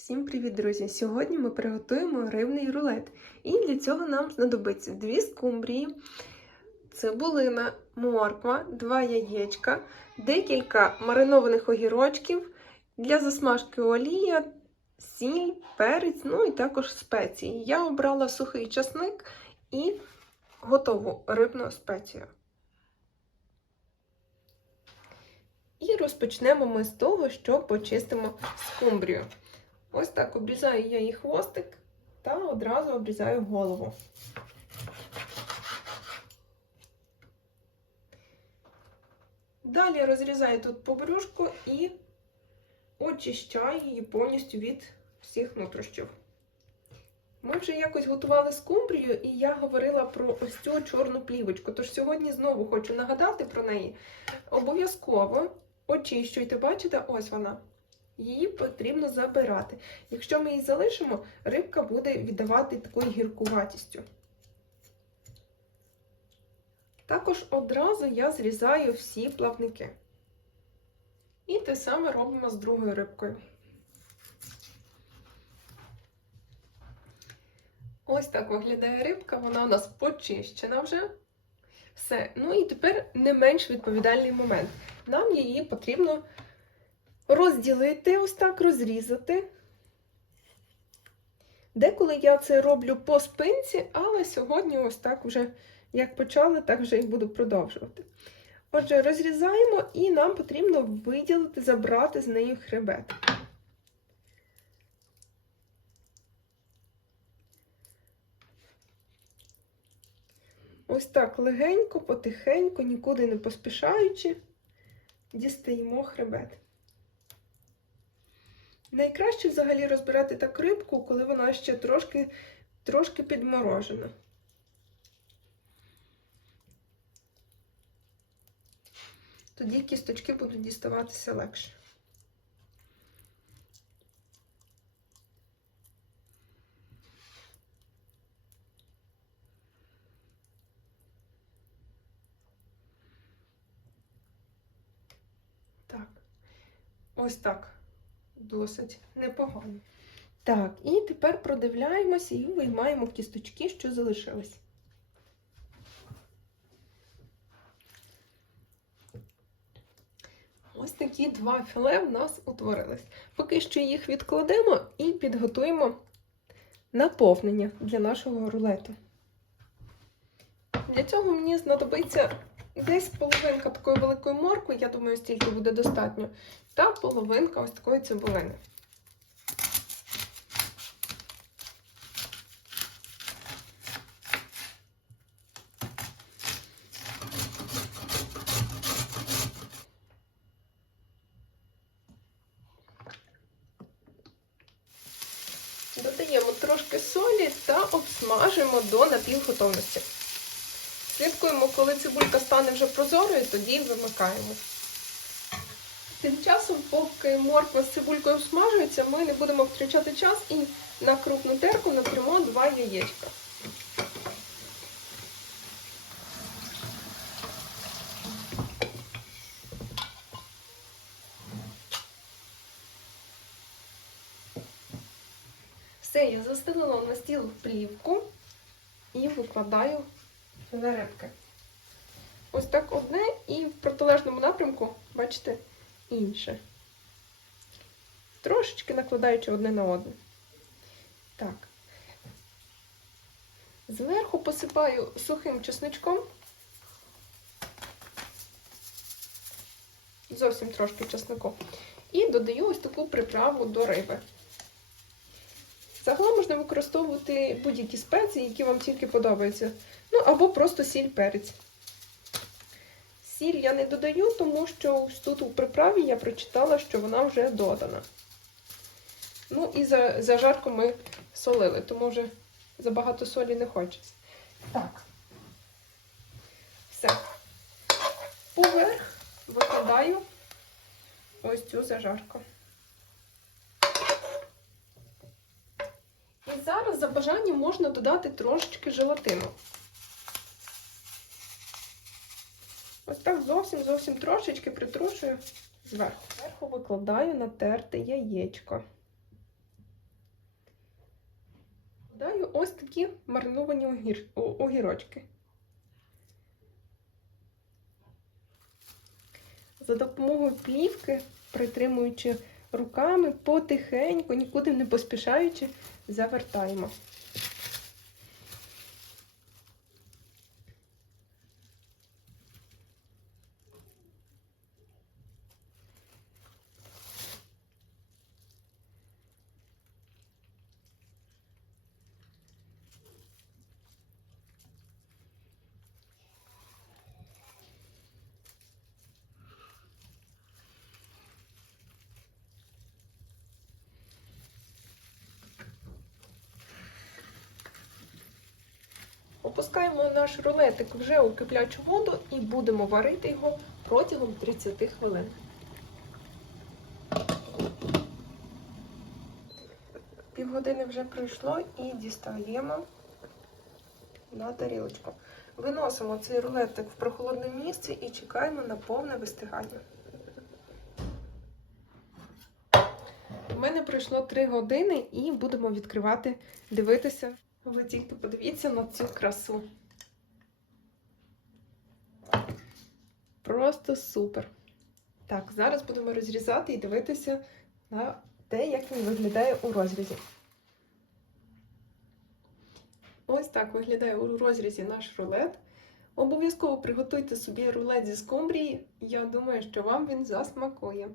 Всім привіт, друзі! Сьогодні ми приготуємо рибний рулет. І для цього нам знадобиться дві скумбрії, цибулина, морква, два яєчка, декілька маринованих огірочків, для засмажки олія, сіль, перець, ну і також спеції. Я обрала сухий часник і готову рибну спецію. І розпочнемо ми з того, що почистимо скумбрію. Ось так обрізаю я її хвостик та одразу обрізаю голову. Далі розрізаю тут побрюшку і очищаю її повністю від всіх нутрощів. Ми вже якось готували скумбрію, і я говорила про ось цю чорну плівочку. Тож сьогодні знову хочу нагадати про неї. Обов'язково очищуйте, бачите, ось вона. Її потрібно забирати. Якщо ми її залишимо, рибка буде віддавати такою гіркуватістю. Також одразу я зрізаю всі плавники. І те саме робимо з другою рибкою. Ось так виглядає рибка, вона у нас почищена вже. Все. Ну і тепер не менш відповідальний момент. Нам її потрібно розділити, ось так розрізати. Деколи я це роблю по спинці, але сьогодні ось так вже, як почали, так вже і буду продовжувати. Отже, розрізаємо і нам потрібно виділити, забрати з неї хребет. Ось так легенько, потихеньку, нікуди не поспішаючи, дістаємо хребет. Найкраще взагалі розбирати так рибку, коли вона ще трошки, трошки підморожена. Тоді кісточки будуть діставатися легше. Так, ось так досить непогано. Так, і тепер продивляємося і виймаємо кісточки, що залишились. Ось такі два філе в нас утворились. Поки що їх відкладемо і підготуємо наповнення для нашого рулету. Для цього мені знадобиться десь половинка такої великої моркви, я думаю, стільки буде достатньо, та половинка ось такої цибулини. Додаємо трошки солі та обсмажимо до напівготовності. Слідкуємо, коли цибулька стане вже прозорою, тоді вимикаємо. Тим часом, поки морква з цибулькою смажується, ми не будемо втрачати час і на крупну терку натримо два яєчка. Все, я застелила на стіл плівку і викладаю рибки. Ось так одне і в протилежному напрямку, бачите, інше. Трошечки накладаючи одне на одне. Так. Зверху посипаю сухим чесничком. Зовсім трошки чеснику. І додаю ось таку приправу до риби. Загалом можна використовувати будь-які спеції, які вам тільки подобаються. Ну, або просто сіль перець. Сіль я не додаю, тому що тут у приправі я прочитала, що вона вже додана. Ну і за, за жарку ми солили, тому вже забагато солі не хочеться. Так. Все. Поверх викладаю ось цю зажарку. І за можна додати трошечки желатину. Ось так зовсім-зовсім трошечки притрушую зверху. Зверху викладаю натерте яєчко. Даю ось такі мариновані огір... огірочки. За допомогою плівки, притримуючи руками, потихеньку, нікуди не поспішаючи, завертаємо. Опускаємо наш рулетик вже у киплячу воду і будемо варити його протягом 30 хвилин. Півгодини вже пройшло і дістаємо на тарілочку. Виносимо цей рулетик в прохолодне місце і чекаємо на повне вистигання. У мене пройшло 3 години і будемо відкривати, дивитися. Ви тільки подивіться на цю красу. Просто супер. Так, зараз будемо розрізати і дивитися на те, як він виглядає у розрізі. Ось так виглядає у розрізі наш рулет. Обов'язково приготуйте собі рулет зі скумбрії. Я думаю, що вам він засмакує.